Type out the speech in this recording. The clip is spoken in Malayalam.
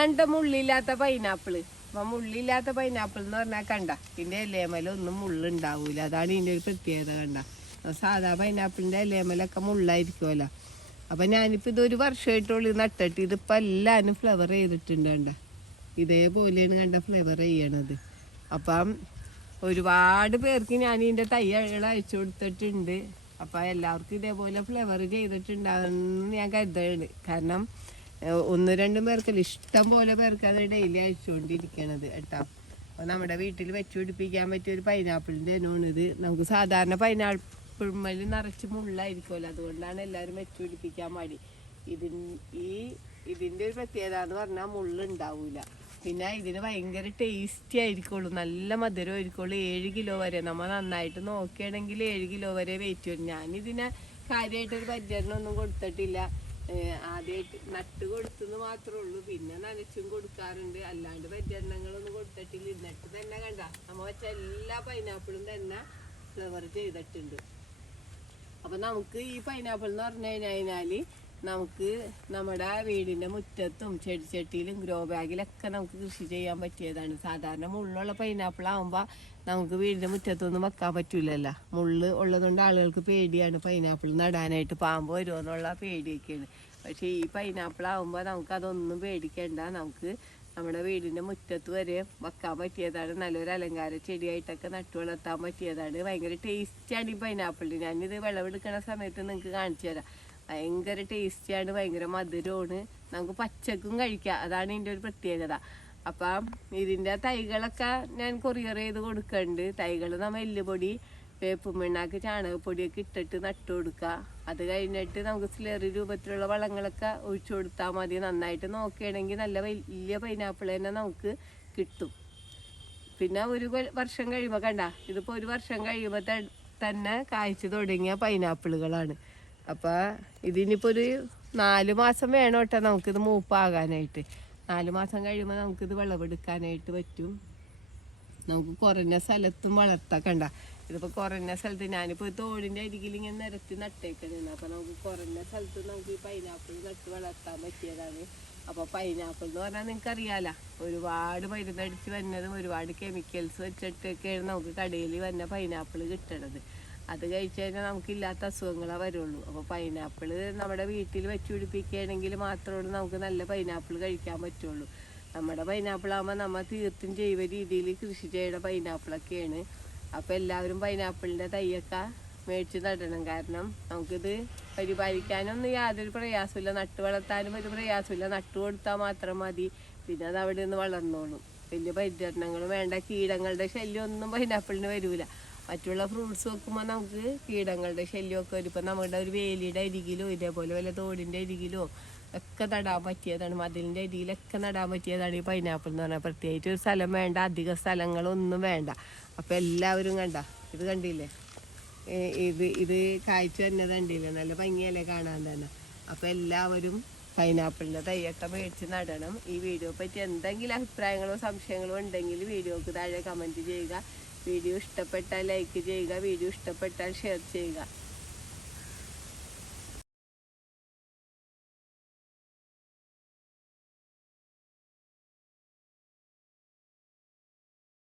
ഇതാണ്ട മുള്ളില്ലാത്ത പൈനാപ്പിള്. അപ്പൊ മുള്ളില്ലാത്ത പൈനാപ്പിൾ എന്ന് പറഞ്ഞാൽ കണ്ട ഇതിന്റെ ഇലയമല ഒന്നും മുള്ളുണ്ടാവൂല. അതാണ് ഇതിന്റെ ഒരു പ്രത്യേകത. കണ്ട സാധാ പൈനാപ്പിളിന്റെ ഇലയമലൊക്കെ മുള്ളായിരിക്കുമല്ലോ. അപ്പൊ ഞാനിപ്പോ ഇതൊരു വർഷമായിട്ടുള്ളൂ നട്ടിട്ട്. ഇതിപ്പോ എല്ലാരും ഫ്ലവർ ചെയ്തിട്ടുണ്ട്. കണ്ട ഇതേപോലെയാണ് കണ്ട ഫ്ലവർ ചെയ്യണത്. അപ്പം ഒരുപാട് പേർക്ക് ഞാൻ ഇതിന്റെ തൈകൾ അയച്ചു കൊടുത്തിട്ടുണ്ട്. അപ്പൊ എല്ലാവർക്കും ഇതേപോലെ ഫ്ലവർ ചെയ്തിട്ടുണ്ടാകുമെന്ന് ഞാൻ കരുതാണ്. കാരണം 1-2 പേർക്കല്ല, ഇഷ്ടം പോലെ പേർക്ക് അത് ഡെയിലി അയച്ചുകൊണ്ടിരിക്കണത് കേട്ടോ. അപ്പോൾ നമ്മുടെ വീട്ടിൽ വെച്ച് പിടിപ്പിക്കാൻ പറ്റിയ ഒരു പൈനാപ്പിളിൻ്റെ ഇനമാണിത്. നമുക്ക് സാധാരണ പൈനാപ്പിൾ മല്ലി നിറച്ച് മുള്ളായിരിക്കുമല്ലോ, അതുകൊണ്ടാണ് എല്ലാവരും വെച്ച് പിടിപ്പിക്കാൻ മടി. ഇതിൻ്റെ ഒരു പ്രത്യേകത എന്ന് പറഞ്ഞാൽ മുള്ളുണ്ടാവില്ല. പിന്നെ ഇതിന് ഭയങ്കര ടേസ്റ്റി ആയിരിക്കുള്ളൂ, നല്ല മധുരം ആയിരിക്കുള്ളൂ. 7 കിലോ വരെ നമ്മൾ നന്നായിട്ട് നോക്കുകയാണെങ്കിൽ 7 കിലോ വരെ വെയിറ്റ് വരും. ഞാനിതിനെ കാര്യമായിട്ടൊരു പരിചരണം ഒന്നും കൊടുത്തിട്ടില്ല. ആദ്യമായിട്ട് നട്ട് കൊടുത്തെന്ന് മാത്രമേ ഉള്ളൂ. പിന്നെ നനച്ചും കൊടുക്കാറുണ്ട്, അല്ലാണ്ട് പരിചരണങ്ങളൊന്നും കൊടുത്തിട്ടില്ല. എന്നിട്ട് തന്നെ കണ്ട നമ്മൾ വെച്ച എല്ലാ പൈനാപ്പിളും തന്നെ ഫ്ലവർ ചെയ്തിട്ടുണ്ട്. അപ്പം നമുക്ക് ഈ പൈനാപ്പിൾ എന്ന് പറഞ്ഞു കഴിഞ്ഞാൽ നമുക്ക് നമ്മുടെ വീടിൻ്റെ മുറ്റത്തും ചെടിച്ചട്ടിയിലും ഗ്രോ ബാഗിലൊക്കെ നമുക്ക് കൃഷി ചെയ്യാൻ പറ്റിയതാണ്. സാധാരണ മുള്ളുള്ള പൈനാപ്പിൾ ആകുമ്പോൾ നമുക്ക് വീടിൻ്റെ മുറ്റത്തൊന്നും വെക്കാൻ പറ്റില്ലല്ലോ. മുള്ള് ഉള്ളതുകൊണ്ട് ആളുകൾക്ക് പേടിയാണ് പൈനാപ്പിൾ നടാനായിട്ട്. പാമ്പ് വരുമോ എന്നുള്ള പേടിയൊക്കെയാണ്. പക്ഷേ ഈ പൈനാപ്പിൾ ആകുമ്പോൾ നമുക്കതൊന്നും പേടിക്കേണ്ട. നമുക്ക് നമ്മുടെ വീടിൻ്റെ മുറ്റത്ത് വരെ വെക്കാൻ പറ്റിയതാണ്. നല്ലൊരു അലങ്കാര ചെടിയായിട്ടൊക്കെ നട്ടു വളർത്താൻ പറ്റിയതാണ്. ഭയങ്കര ടേസ്റ്റിയാണ് ഈ പൈനാപ്പിളിന്. ഞാനിത് വിളവെടുക്കണ സമയത്ത് നിങ്ങൾക്ക് കാണിച്ചു തരാം. ഭയങ്കര ടേസ്റ്റിയാണ്, ഭയങ്കര മധുരമാണ്. നമുക്ക് പച്ചക്കും കഴിക്കാം, അതാണ് ഇതിൻ്റെ ഒരു പ്രത്യേകത. അപ്പം ഇതിൻ്റെ തൈകളൊക്കെ ഞാൻ കൊറിയർ ചെയ്ത് കൊടുക്കുന്നുണ്ട്. തൈകൾ നമ്മൾ എല്ലുപൊടി, വേപ്പും പിണ്ണാക്ക്, ചാണകപ്പൊടിയൊക്കെ ഇട്ടിട്ട് നട്ടു കൊടുക്കുക. അത് കഴിഞ്ഞിട്ട് നമുക്ക് സ്ലറി രൂപത്തിലുള്ള വളങ്ങളൊക്കെ ഒഴിച്ചു കൊടുത്താൽ മതി. നന്നായിട്ട് നോക്കുകയാണെങ്കിൽ നല്ല വലിയ പൈനാപ്പിൾ തന്നെ നമുക്ക് കിട്ടും. പിന്നെ ഒരു വർഷം കഴിയുമ്പോൾ കണ്ട ഇതിപ്പോൾ ഒരു വർഷം കഴിയുമ്പോൾ തന്നെ കായ്ച്ചു തുടങ്ങിയ പൈനാപ്പിളുകളാണ്. അപ്പോൾ ഇതിനിപ്പോൾ ഒരു 4 മാസം വേണം കേട്ടോ നമുക്കിത് മൂപ്പാകാനായിട്ട്. 4 മാസം കഴിയുമ്പോൾ നമുക്കിത് വിളവെടുക്കാനായിട്ട് പറ്റും. നമുക്ക് കുറഞ്ഞ സ്ഥലത്തും വളർത്താം. കണ്ട ഇതിപ്പോൾ കുറഞ്ഞ സ്ഥലത്ത് ഞാനിപ്പോൾ തോടിൻ്റെ അരികിൽ ഇങ്ങനെ നിരത്തി നട്ടേക്കണേണ്. അപ്പോൾ നമുക്ക് കുറഞ്ഞ സ്ഥലത്ത് നമുക്ക് ഈ പൈനാപ്പിൾ നട്ട് വളർത്താൻ പറ്റിയതാണ്. അപ്പോൾ പൈനാപ്പിൾ എന്ന് പറഞ്ഞാൽ നിങ്ങൾക്കറിയാമല്ലോ, ഒരുപാട് മരുന്നടിച്ച് വരുന്നതും ഒരുപാട് കെമിക്കൽസ് വെച്ചിട്ടൊക്കെയാണ് നമുക്ക് കടയിൽ വന്ന പൈനാപ്പിൾ കിട്ടണത്. അത് കഴിച്ചു കഴിഞ്ഞാൽ നമുക്കില്ലാത്ത അസുഖങ്ങളെ വരുള്ളൂ. അപ്പോൾ പൈനാപ്പിൾ നമ്മുടെ വീട്ടിൽ വെച്ച് പിടിപ്പിക്കുകയാണെങ്കിൽ മാത്രമേ നമുക്ക് നല്ല പൈനാപ്പിൾ കഴിക്കാൻ പറ്റുള്ളൂ. നമ്മുടെ പൈനാപ്പിൾ ആകുമ്പോൾ നമ്മൾ തീർത്തും ജൈവ രീതിയിൽ കൃഷി ചെയ്യുന്ന പൈനാപ്പിളൊക്കെയാണ്. അപ്പോൾ എല്ലാവരും പൈനാപ്പിളിൻ്റെ തൈയൊക്കെ മേടിച്ച് നടണം. കാരണം നമുക്കിത് പരിപാലിക്കാനൊന്നും യാതൊരു പ്രയാസമില്ല, നട്ട് വളർത്താനും ഒരു പ്രയാസമില്ല. നട്ടു കൊടുത്താൽ മാത്രം മതി, പിന്നെ അത് അവിടെ നിന്ന് വളർന്നോളും. വലിയ പരിചരണങ്ങളും വേണ്ട. കീടങ്ങളുടെ ശല്യം ഒന്നും പൈനാപ്പിളിന് വരില്ല. മറ്റുള്ള ഫ്രൂട്ട്സ് വെക്കുമ്പോൾ നമുക്ക് കീടങ്ങളുടെ ശല്യമൊക്കെ വരും. ഇപ്പം നമ്മുടെ ഒരു വേലിയുടെ അരികിലോ ഇതേപോലെ വല്ല തോടിൻ്റെ അരികിലോ ഒക്കെ നടാൻ പറ്റിയതാണ്. മതിലിൻ്റെ അരികിലൊക്കെ നടാൻ പറ്റിയതാണ് ഈ പൈനാപ്പിൾ എന്ന് പറഞ്ഞാൽ. പ്രത്യേകിച്ച് ഒരു സ്ഥലം വേണ്ട, അധിക സ്ഥലങ്ങളൊന്നും വേണ്ട. അപ്പോൾ എല്ലാവരും കണ്ട ഇത് കണ്ടില്ലേ, ഇത് കായ്ച്ചു വരുന്നത് കണ്ടില്ലേ, നല്ല ഭംഗിയല്ലേ കാണാൻ തന്നെ. അപ്പോൾ എല്ലാവരും പൈനാപ്പിളിൻ്റെ തൈയൊക്കെ മേടിച്ച് നടണം. ഈ വീഡിയോ പറ്റി എന്തെങ്കിലും അഭിപ്രായങ്ങളോ സംശയങ്ങളോ ഉണ്ടെങ്കിൽ വീഡിയോക്ക് താഴെ കമൻറ്റ് ചെയ്യുക. വീഡിയോ ഇഷ്ടപ്പെട്ടാൽ ലൈക്ക് ചെയ്യുക, വീഡിയോ ഇഷ്ടപ്പെട്ടാൽ ഷെയർ ചെയ്യുക.